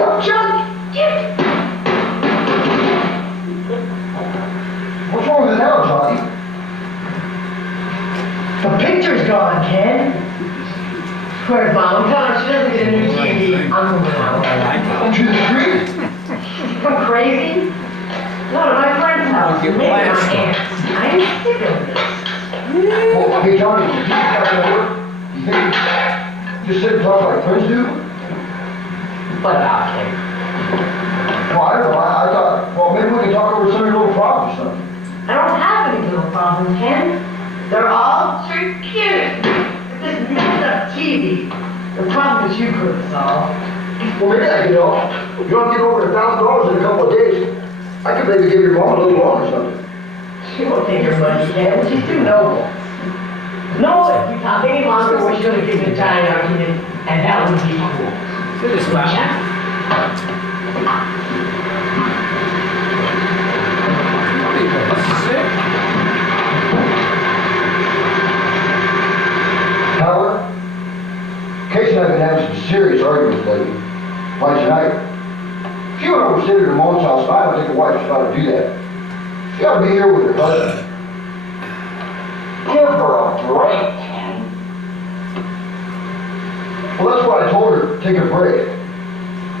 Oh, John! What's wrong with it now, Johnny? The picture's gone, Ken. Where's Mom? I'm telling her she doesn't get a new TV. I'm moving out. To the street? I'm crazy. No, to my friend's house. Get Maybe my blasted. aunt's. I'm sick of this. Well, hey, Johnny, you think just sit and talk like friends do? What about, Ken? Well, I don't know. I thought, well, maybe we can talk over some of your little problems or something. I don't have any little problems, Ken. They're all circuitous. This messed up TV. The problem is you couldn't solve. Well, maybe I can help. You don't get over $1,000 in a couple of days. I could maybe give your mom a little loan or something. She won't take your money, Ken. She's too noble. No, if we talk any longer, we're going to give you a giant argument, and that would be cool. Sit this way. Howard, Casey and I have been having some serious arguments lately. Like tonight. If you went over to sit at her mom's house, I don't think the wife should ought to do that. She ought to be here with her husband. Give her a break, Ken. Well, that's what I told her, take a break.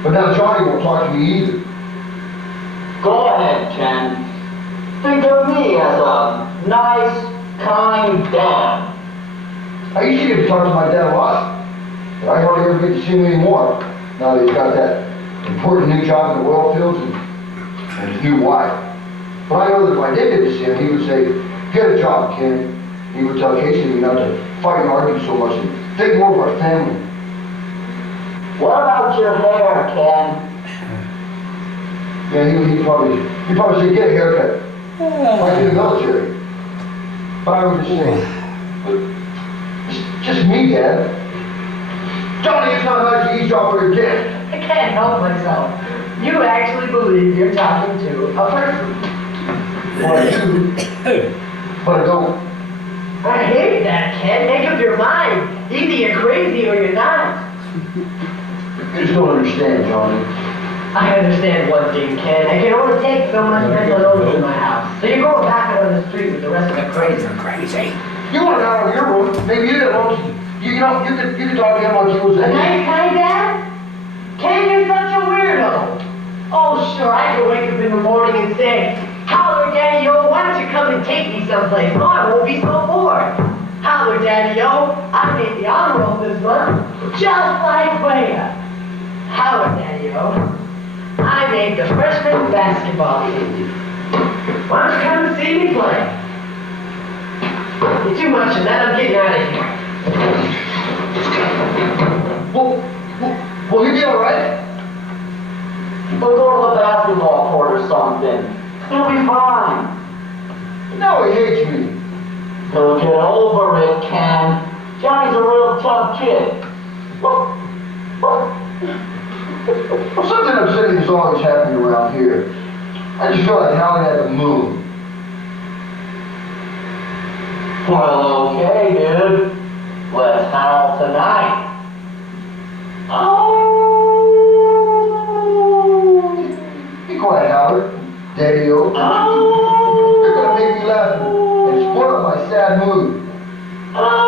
But now Johnny won't talk to me either. Go ahead, Ken. Think of me as a nice, kind dad. I used to get to talk to my dad a lot, but I hardly ever get to see him anymore. Now that he's got that important new job in the oil fields and his new wife. But I know that if I did get to see him, he would say, get a job, Ken. He would tell Casey and me not to fight and argue so much and think more of our family. What about your hair, Ken? Yeah, he'd probably say, get a haircut. Like in the military. But I would just say, it's just me, Dad. Johnny, it's not nice to eavesdrop for your kid. I can't help myself. You actually believe you're talking to a person. Well, I do, but I don't. I hate that, Ken. Make up your mind. Either you're crazy or you're not. You just don't understand, Johnny. I understand one thing, Ken. I can only take so much mental illness in my house. So you're going back out on the street with the rest of the crazy. Crazy. You want it out of your room, maybe you didn't want to. You know, you could talk to him like he was A nice guy, Dad? Ken, you're such a weirdo. Oh, sure, I could wake up in the morning and say, Howler, Daddy-O, why don't you come and take me someplace? Oh, I won't be so bored. Howler, Daddy-O, I made the honor roll this month, just like Leia. Howler, Daddy-O, I made the freshman basketball team. Why don't you come and see me play? You're too much of that, I'm getting out of here. Will he be alright? We'll go to the basketball court or something. He'll be fine. No, he hates me. He'll get over it, Ken. Johnny's a real tough kid. Something upsetting is always happening around here. I just feel like howling at the moon. Well, okay, dude. Let's howl tonight. Oh! Be quiet, Howard. Daddy-O. Oh! You're gonna make me laugh and spoil my sad mood. Oh!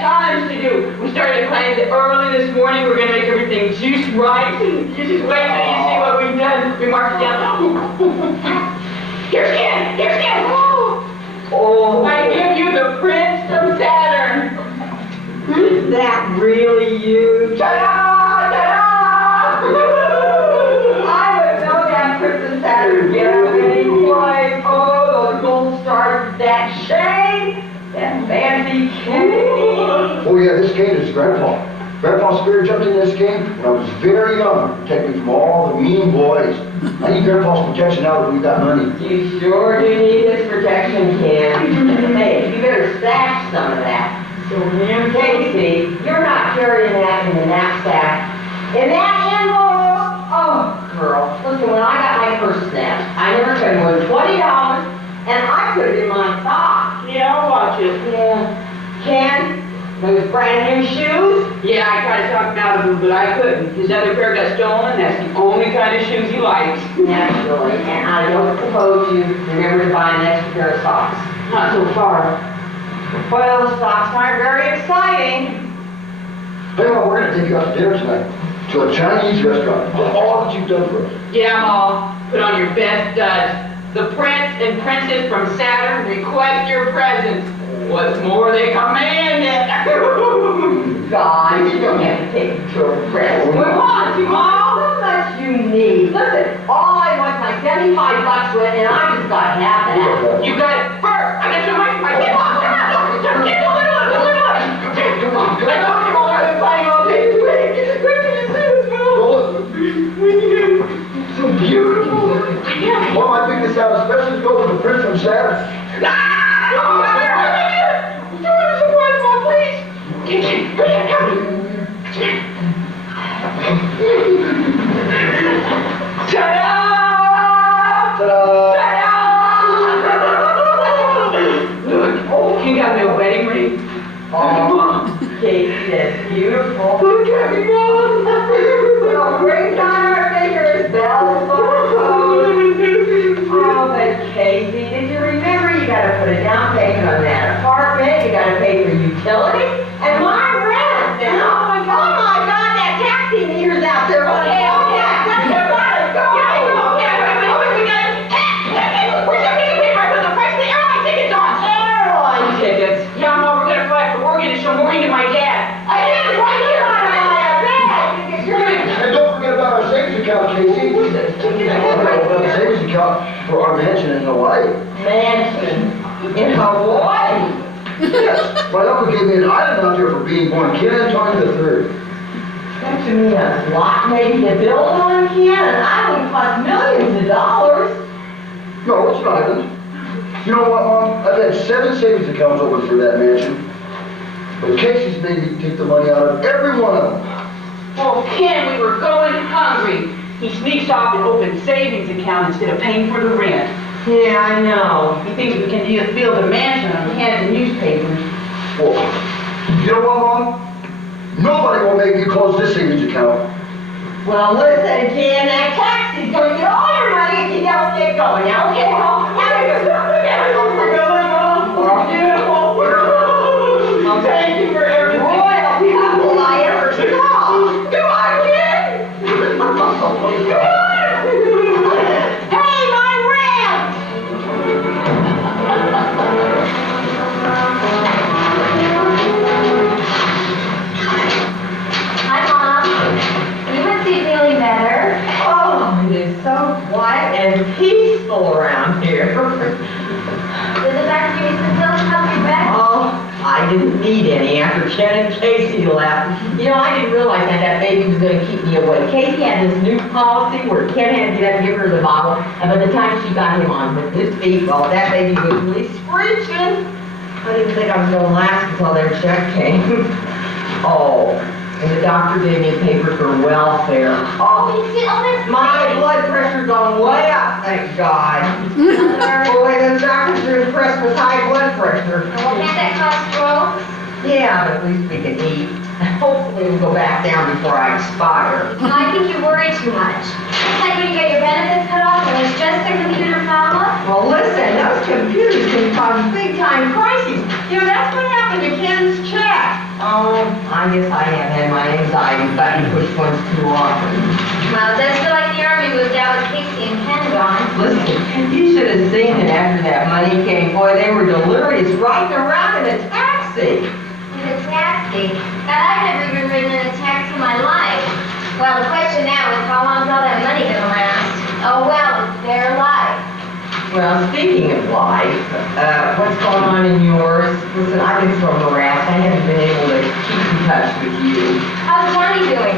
Time. we were gonna make everything just right. You just wait till you see what we've done. We marked it down. Here's Ken! Here's Ken! Oh, I give you the Prince from Saturn. Is that really you? Ta-da! Ta-da! I would know that Princess Saturn get up any place. Oh, those gold stars, that shade, that fancy cane. Oh yeah, this cane is Grandpa. Grandpa's spirit jumped in this cane when I was very young. Protect me from all the mean boys. I need Grandpa's protection now that we've got money. You sure do need his protection, Ken. Hey, you better stash some of that. So here, Casey, you're not carrying that in the knapsack. In that envelope? Oh, girl, listen, when I got my first snap, I never spent more than $20, and I put it in my sock. Yeah, I'll watch it. Yeah. Ken, those brand new shoes? Yeah, I tried to talk him out of them, but I couldn't. His other pair got stolen. That's the only kind of shoes he likes. Naturally, and I don't suppose you remember to buy an extra pair of socks. Not so far. Well, the socks aren't very exciting. Hey, Mom, we're gonna take you out to dinner tonight. To a Chinese restaurant. For all that you've done for us. Yeah, Ma, put on your best duds. The Prince and Princess from Saturn request your presence. What's more, they command it. God, you don't have to take me to a restaurant. We want to, Ma. How much you need? Listen, all I want is my $75 rent, and I just got half of that. You got it first. I got your money. I get on. Come on. Get the little one. The little one. Come on. I know you're all right. Playing all day. Quick to the So beautiful. Mom, I picked this out especially to go with the Prince from Saturn. Ta-da! Ta-da! Look, oh, you got me a wedding ring. Oh, Kate, that's beautiful. Look at me, Mom. Well, rings on our fingers, bells on our toes. Oh, but Casey, did you remember you gotta put a down payment on that apartment, you gotta pay for utilities, and my rent now. Oh my God, that taxi meter's out there. Okay, that's your money, go. Airline tickets. Yeah, Mom, we're gonna fly for Oregon to show Maureen to my dad. I didn't want you to buy a bag. And don't forget about our savings account, Casey. Our savings account for our mansion in Hawaii. Mansion in Hawaii. Yes, my uncle gave me an island out there for being born Ken Antonio III. Don't you mean a lot maybe to build on, Ken? An island costs millions of dollars. No, it's an island. You know what, Mom? I've had 7 savings accounts open for that mansion. But Casey's made me take the money out of every one of them. Well, Ken, we were going hungry. He sneaks off and opens savings account instead of paying for the rent. Yeah, I know. He thinks we can just build a mansion on cans and newspapers. Well, you know what, Mom? Nobody will make me close this savings account. Well, listen, Ken, that taxi's gonna get all your money if you don't get going. Now, okay, home. Thank you for everything. Royal couple I ever saw. Come on, kid! Come on. Hey, my rent! Hi, Mom. You must be feeling better. Oh, it is so quiet and peaceful around here. Did the doctor give you some pills to help you rest? Oh, I didn't need any after Ken and Casey left. You know, I didn't realize that baby was going to keep me awake. Casey had this new policy where Ken had to get up and give her the bottle, and by the time she got him on with his feet, well, that baby was really screeching. I didn't think I was going to last until their check came. Oh, and the doctor gave me a paper for welfare. Oh, you see, oh, that's My great. blood pressure's gone way up, thank God. Mother. Boy, those doctors are impressed with high blood pressure. Well, can't that cause strokes? Yeah, but at least we can eat. Hopefully we'll go back down before I expire. No, I think you worry too much. It's like when you get your benefits cut off and it's just a computer problem. Well, listen, those computers can cause big-time crises. You know, that's what happened to Ken's check. Oh, I I guess I have had my anxiety button pushed once too often. Well, it does feel like the army moved out with Casey and Ken gone. Listen, you should have seen it after that money came. Boy, they were delirious, riding around in a taxi. In a taxi. God, I've never even ridden in a taxi in my life. Well, the question now is how long's all that money gonna last? Oh well, it's their life. Well, speaking of life, what's going on in yours? Listen, I've been so harassed. I haven't been able to keep in touch with you. How's Johnny doing?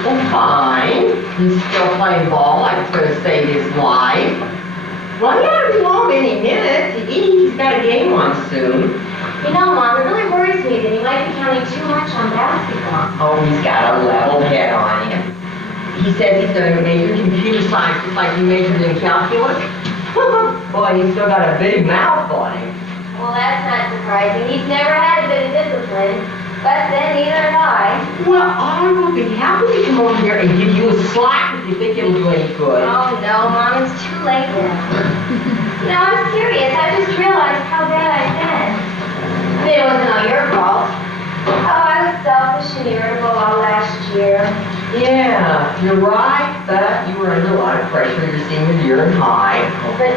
Well, fine. He's still playing ball like it's going to save his life. Well, he ought to be home any minute. He's got a game on soon. You know, Mom, it really worries me that he might be counting too much on basketball. Oh, he's got a level head on him. He says he's going to major in computer science just like he majored in calculus. Boy, he's still got a big mouth on him. Well, that's not surprising. He's never had a bit of discipline. But then neither have I. Well, I will be happy to come over here and give you a slap if you think it'll do any good. Oh, no, Mom, it's too late now. No, I'm serious. I just realized how bad I've been. I mean, it wasn't all your fault. Oh, I was selfish and irritable all last year. Yeah, you're right, but you were under a lot of pressure your senior year in high. But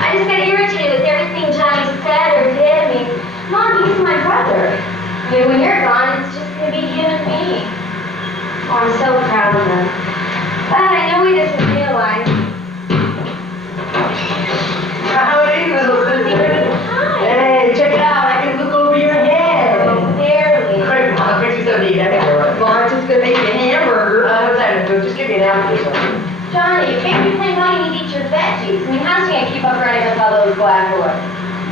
I just got irritated with everything Johnny said or did. I mean, Mom, he's my brother. I mean, when you're gone, it's just going to be him and me. Oh, I'm so proud of him. But I know he doesn't realize. Howdy, little sister. Hi. Hey, check it out. I can look over your head. Oh, barely. Quick, Mom, fix me something to eat. I can go. Well, I'm just gonna make you a hamburger. What's that? Just give me an apple or something. Johnny, you can't be playing ball, you need to eat your veggies. I mean, how's he going to keep up running with all those black boys?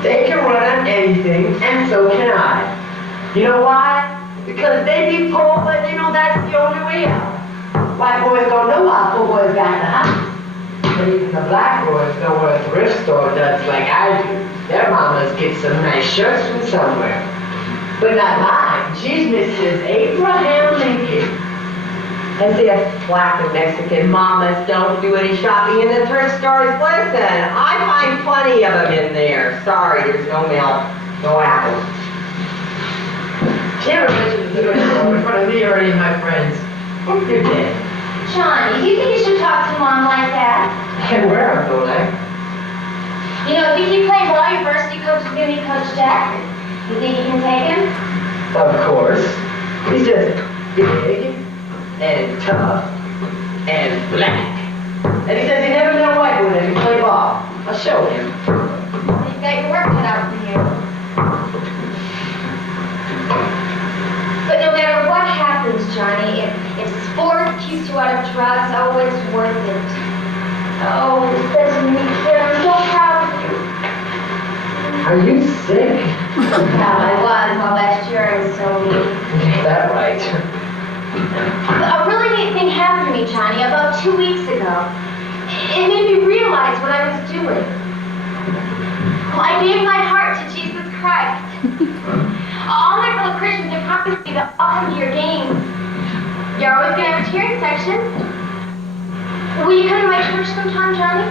They can run on anything, and so can I. You know why? Because they be poor, but you know that's the only way out. White boys don't know how poor boys got the house. But even the black boys know what a thrift store does like I do. Their mamas get some nice shirts from somewhere. But not mine. She's Mrs. Abraham Lincoln. As if black and Mexican mamas don't do any shopping in the thrift stores. Listen, I find plenty of them in there. Sorry, there's no milk, no apples. Can't mention the thrift store in front of me or any of my friends. You're dead. Johnny, do you think you should talk to Mom like that? And where am don't I? You know, if you keep playing ball, your varsity coach is going to be Coach Jackson. You think you can take him? Of course. He's just big and tough and black. And he says he never met a white woman that can play ball. I'll show him. You've got your work cut out for you. But no matter what happens, Johnny, if sport keeps you out of drugs, oh, it's worth it. Oh, such a neat kid. I'm so proud of you. Are you sick? Well, I was. All last year I was so weak. Is that right? A really neat thing happened to me, Johnny, about 2 weeks ago. It made me realize what I was doing. Well, I gave my heart to Jesus Christ. All my fellow Christians have promised me that I'll come to your games. You're always going to have a cheering section. Will you come to my church sometime, Johnny?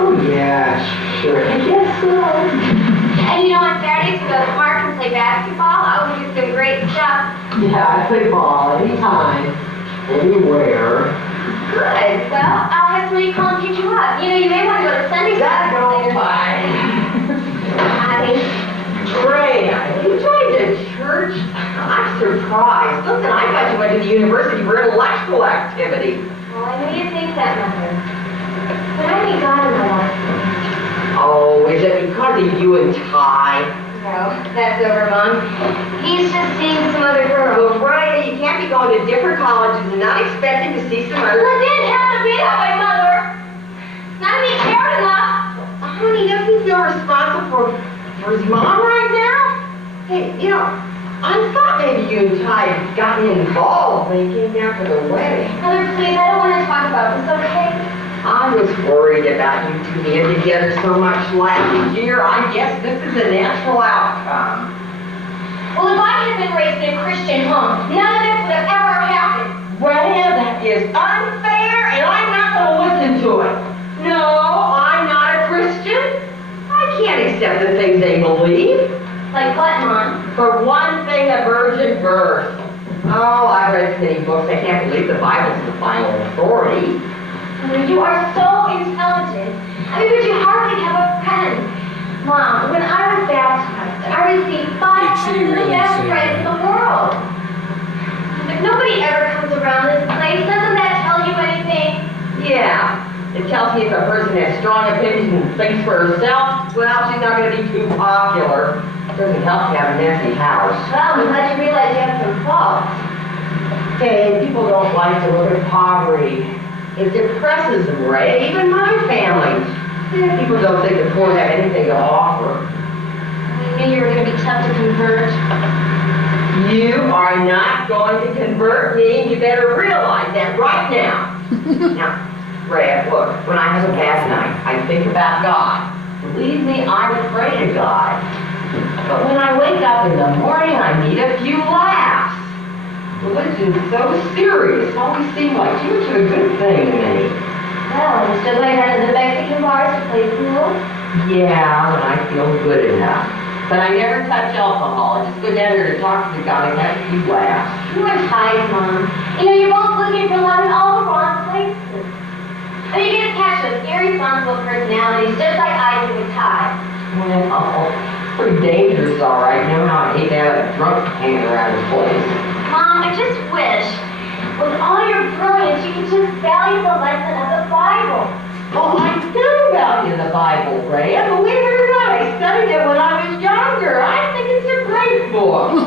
Oh, yeah, sure. I guess so. And you know, on Saturdays we go to the park and play basketball. Oh, we do some great stuff. Yeah, I play ball anytime, anywhere. Good. Well, I'll have somebody call and pick you up. You know, you may want to go to Sunday school. Gotta go, later. bye. Bye. Great. You joined a church? I'm surprised. Listen, I thought you went to the university for intellectual activity. Well, I know you think that, Mother. But I need God in my life. Oh, is it because of you and Ty? No, that's over, Mom. He's just seeing some other girl. Well, right, you can't be going to different colleges and not expecting to see some Well, other... it didn't have to be that way, Mother. Not if he cared enough. Honey, doesn't he feel responsible for his mom right now? Hey, you know, I thought maybe you and Ty had gotten involved when he came down for the wedding. Mother, please, I don't want to talk about this, okay? I was worried about you two being together so much last year. I guess this is a natural outcome. Well, if I had been raised in a Christian home, none of this would have ever happened. Well, that is unfair, and I'm not going to listen to it. No, I'm not a Christian. I can't accept the things they believe. Like what, Mom? For one thing, a virgin birth. Oh, I've read so many books, I can't believe the Bible's the final authority. You are so intelligent. I mean, but you hardly have a friend. Mom, when I was baptized, I received 500 of the best friends in the world. If nobody ever comes around this place, doesn't that tell you anything? Yeah, it tells me if a person has strong opinions and thinks for herself, well, she's not going to be too popular. It doesn't help to have a messy house. Well, I'm glad you realize you have some faults. Hey, people don't like to look at poverty. It depresses them, Ray. Even my family. Yeah, people don't think the poor have anything to offer. I knew you were going to be tough to convert. You are not going to convert me, and you better realize that right now. Now, Ray, look, when I have a bad night, I think about God. Believe me, I'm afraid of God. But when I wake up in the morning, I need a few laughs. Religion's so serious. It always seemed like too much of a good thing to me. Well, you still going down to the Mexican bars to play pool? Yeah, when I feel good enough. But I never touch alcohol. I just go down there to talk to the guy and have a few laughs. You are tired, Mom. You know, you're both looking for love in all the wrong places. I mean, you're going to catch those irresponsible personalities just like I do with Ty. Well, pretty dangerous, all right. You know how I hate to have a drunk hanging around the place. Mom, I just wish, with all your brilliance, you could just value the lesson of the Bible. Oh, I do value the Bible, Ray. And believe it or not, I studied it when I was younger. I think it's a great book.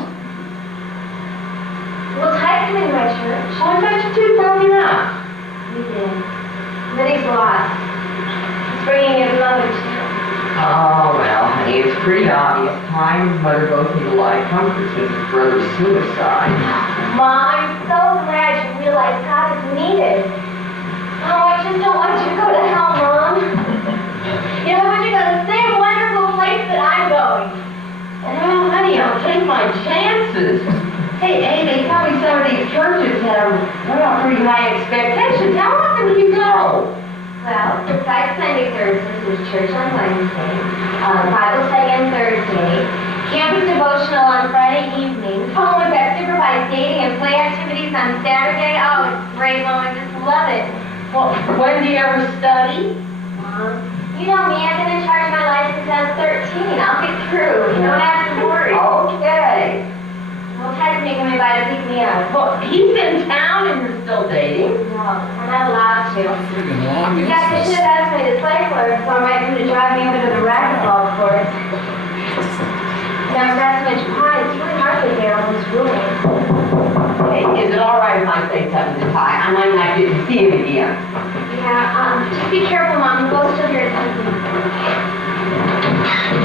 Well, Ty's coming to my church. I bet you two broken up. We did. But he's lost. He's bringing his mother too. Oh, well, honey, it's pretty obvious. Ty and his mother both need a lot of comfort since his brother's suicide. Mom, I'm so glad you realize God is needed. Oh, I just don't want you to go to hell, Mom. You know, I want you to go to the same wonderful place that I'm going. Well, honey, I'll take my chances. Hey, Amy, probably some of these churches have, well, pretty high expectations. How often do you go? Well, besides Sunday services, church on Wednesday, Bible study on Thursday, campus devotional on Friday evening, oh, we've got supervised dating and play activities on Saturday. Oh, it's great, Mom. I just love it. Well, when do you ever study? Mom, you know me. I've been in charge of my life since I was 13. I'll get through. You don't have to worry. Okay. Well, Ty's making me by to pick me up. Well, he's in town and you're still dating. No, we're not allowed to. Friggin' long In fact, I should have asked my discipler if I might come to drive me over to the racquetball court. Now, that's much pie. It's really hard to bear all this ruling. Hey, is it all right if I say something to Ty? I might not get to see him again. Yeah, just be careful, Mom. We'll still hear something.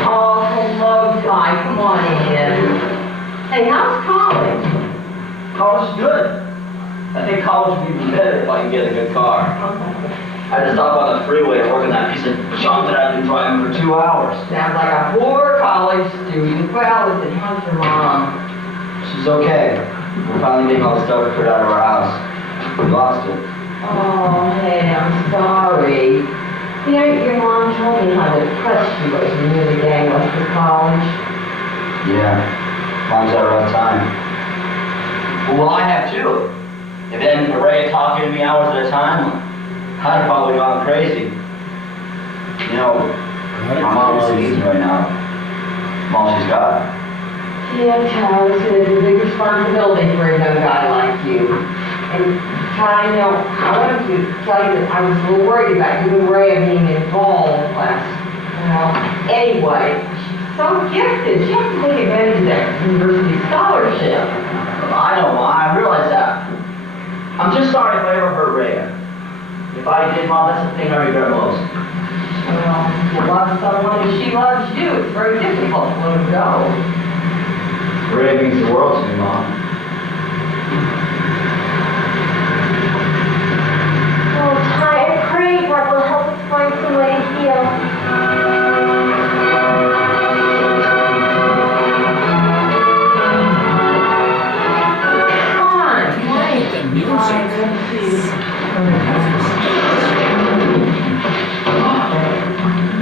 Oh, hello, Ty. Come on in. Hey, how's college? College is good. I think college would be even better if I could get a good car. I had to stop on the freeway and work on that piece of junk that I've been driving for 2 hours. Sounds like a poor college student. Well, listen, how's your mom? She's okay. We're finally getting all the stuff cleared out of our house. We lost it. Oh, hey, I'm sorry. You know, your mom told me how depressed she was when you and the gang went to college. Yeah. Mom's had a rough time. Well, I have too. If it hadn't been Ray talking to me hours at a time, I'd have probably gone crazy. You know, my mom really needs me right now. I'm all she's got. Yeah, Ty, it's a big responsibility for a young guy like you. And Ty, you know, I wanted to tell you that I was a little worried about you and Ray being involved last. Well, anyway, she's so gifted. She has to take advantage of that university scholarship. I know, Mom. I realize that. I'm just sorry if I ever hurt Ray. If I did, Mom, that's the thing I regret most. Well, if you love someone and she loves you, it's very difficult to let her go. Ray means the world to me, Mom. Oh, Ty, I pray God will help us find some way to heal.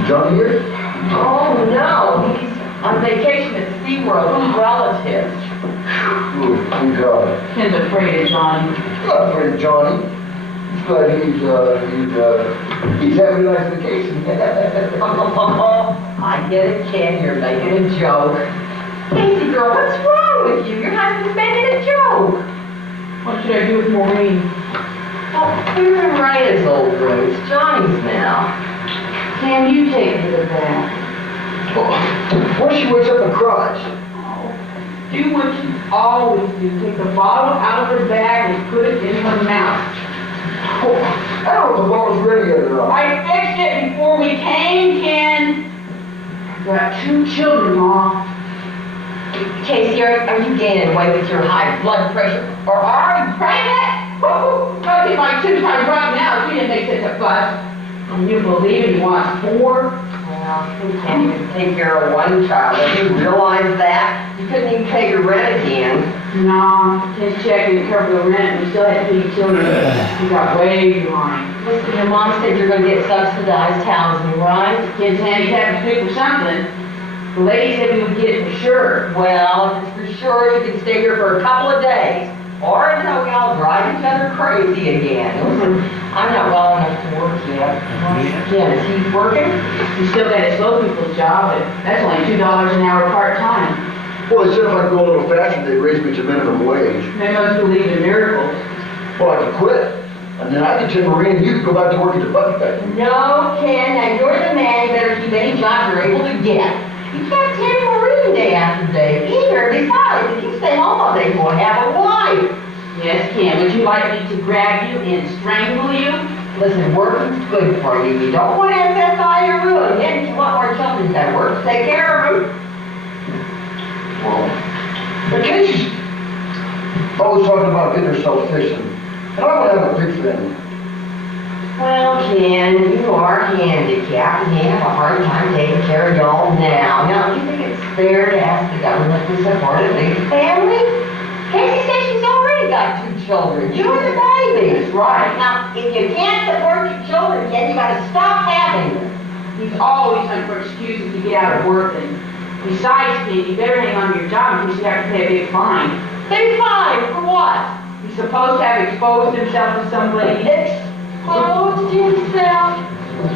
Johnny here? Oh, no, he's on vacation at SeaWorld. for a relative. Ooh, thank God. Ken's afraid of Johnny. I'm not afraid of Johnny. He's glad he's having a nice vacation. I get it, Ken, you're making a joke. Casey girl, what's wrong with you? Your husband's making a joke. What should I do with Maureen? Oh, clear and right as old rose. Johnny's now. Can you take me to the bath? What if she wakes up and cries? Do what you always do. Take the bottle out of her bag and put it in her mouth. I don't know if the bottle's ready yet or not. I fixed it before we came, Ken. I've got 2 children, Mom. Casey, are you gaining weight with your high blood pressure? Or are you pregnant? Don't get my 2 times right now if you didn't make such a fuss. And you believe it, he wants 4? Well, he can't even take care of 1 child. Have you realized that? You couldn't even pay your rent again. No, his check didn't cover the rent. We still had to feed children. We got way behind. Listen, your mom said you're going to get subsidized housing, right? Kids handicapped to pay for something. The lady said we would get it for sure. Well, if it's for sure, you can stay here for a couple of days. Or until we all drive each other crazy again. Listen, I'm not well enough to work yet. Yeah, is he working? He's still got his slow people's job, but that's only $2 an hour part-time. Well, they said if I go a little faster, they'd raise me to minimum wage. They must believe in miracles. Well, I could quit. And then I could take Maureen and you could go back to work at the bucket factory. No, Ken, now you're the man. You better keep any job you're able to get. You can't tend Maureen day after day either. Besides, if you stay home all day, you won't have a wife. Yes, Ken, would you like me to grab you and strangle you? Listen, working's good for you. You don't want SSI or ruin. Yet if you want more children, you gotta work to take care of them. Well, but Casey's always talking about getting herself fishing. And I want to have a big family. Well, Ken, you are handicapped and you have a hard time taking care of y'all now. Now, do you think it's fair to ask the government to support a big family? Casey says she's already got 2 children. You and the babies, right? Now, if you can't support your children, Ken, you gotta stop having them. He's always looking for excuses to get out of work, and besides, Ken, you better hang on to your job because you have to pay a big fine. Big fine? For what? He's supposed to have exposed himself to some lady. Exposed himself?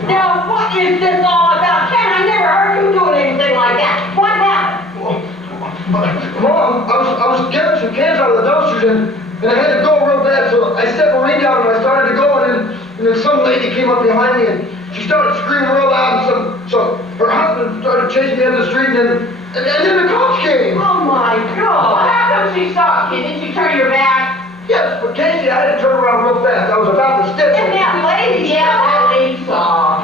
Now, what is this all about? Ken, I never heard you doing anything like that. What happened? Mom, I was getting some cans out of the dumpsters and I had to go real bad, so I set Maureen down and I started to go and then some lady came up behind me and she started screaming real loud and so her husband started chasing me down the street and then the cops came. Oh my God! Well, how come she stopped you? Didn't you turn your back? Yes, but Casey, I had to turn around real fast. I was about to step And that lady, that lady saw.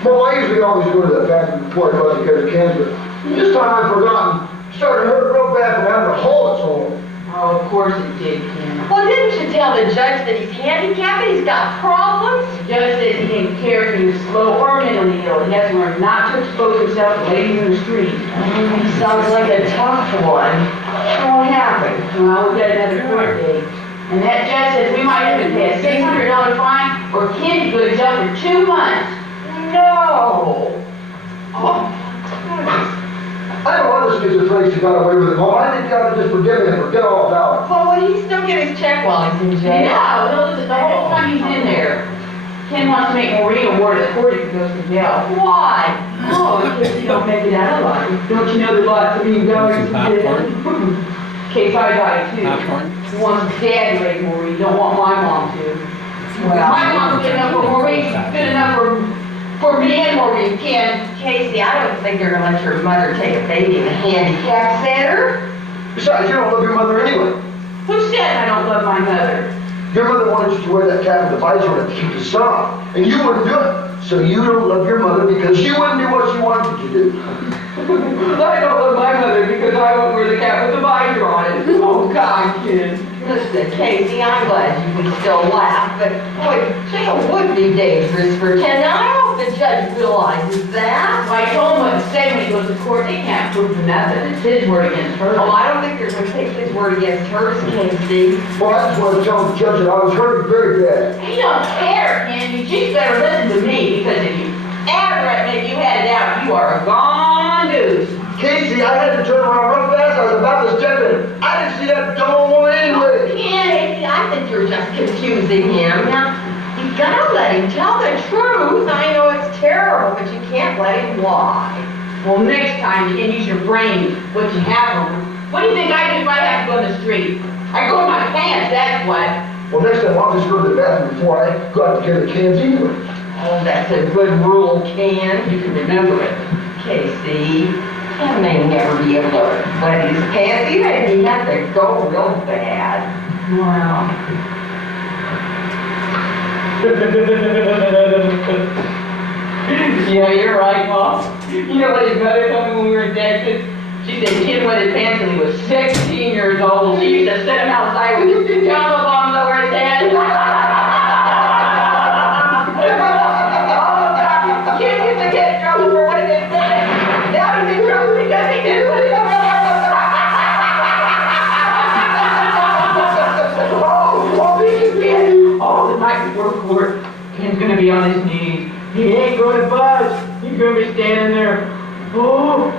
Well, I usually always go to the factory before I go out to get the cans, but this time I forgot and started hurting real bad from having to haul it so long. Oh, of course it did, Ken. Well, didn't you tell the judge that he's handicapped and he's got problems? The judge says he didn't care if he was slow or mentally ill. He has learned not to expose himself to ladies in the street. He sounds like a tough one. What happened? Well, we got another court date. And that judge says we might have to pay a $600 fine or Ken could go to jail for 2 months. No! Oh, goodness. I know other schizophrenics who got away with it, Mom. I think God would just forgive me and forget all about it. Well, will he still get his check while he's in jail? No, he'll lose it the whole time he's in there. Ken wants to make Maureen a ward of 40 if he goes to jail. Why? Oh, in case you don't make it out alive. Don't you know there's lots of mean dogs in prison? Case I died too. He wants his dad to raise Maureen. Don't want my mom to. Well, my mom's good enough for Maureen. She's good enough for me and Maureen, Ken. Casey, I don't think they're gonna let your mother take a baby in a handicap center. Besides, you don't love your mother anyway. Who said I don't love my mother? Your mother wanted you to wear that cap with the visor and keep the sun off, and you wouldn't do it. So you don't love your mother because she wouldn't do what she wanted you to do. I don't love my mother because I won't wear the cap with the visor on it. Oh, God, kid. Listen, Casey, I'm glad you can still laugh, but boy, jail would be dangerous for Ken. Now, I hope the judge realizes that. Well, I told him what to say when he goes to court. They can't prove nothing. It's his word against hers. Oh, I don't think they're going to take his word against hers, Casey. Well, I just wanted to tell the judge that I was hurting very bad. You don't care, Ken. You just better listen to me, because if you ever admit you had it out, you are a gone goose. Casey, I had to turn around real fast. I was about to step in. I didn't see that dumb woman anyway. Kenny, I think you're just confusing him. Now, you gotta let him tell the truth. I know it's terrible, but you can't let him lie. Well, next time you can use your brain, what you have on. What do you think I do if I have to go in the street? I go in my pants, that's what. Well, next time I'll just go to the bathroom before I go out to get the cans anyway. Oh, that's a good rule, Ken. You can remember it. Casey, Ken may never be able to wet his pants either. He has to go real bad. Wow. Yeah, you're right, Mom. You know what his mother told me when we were in Texas? She said Ken wet his pants when he was 16 years old. She used to set him outside with his pajama bombs over his head. Ken used to get in trouble for what he did say. Now he's in trouble because he did what he did. Oh, the night before court, Ken's gonna be on his knees. He ain't gonna budge. He's gonna be standing there. Oh,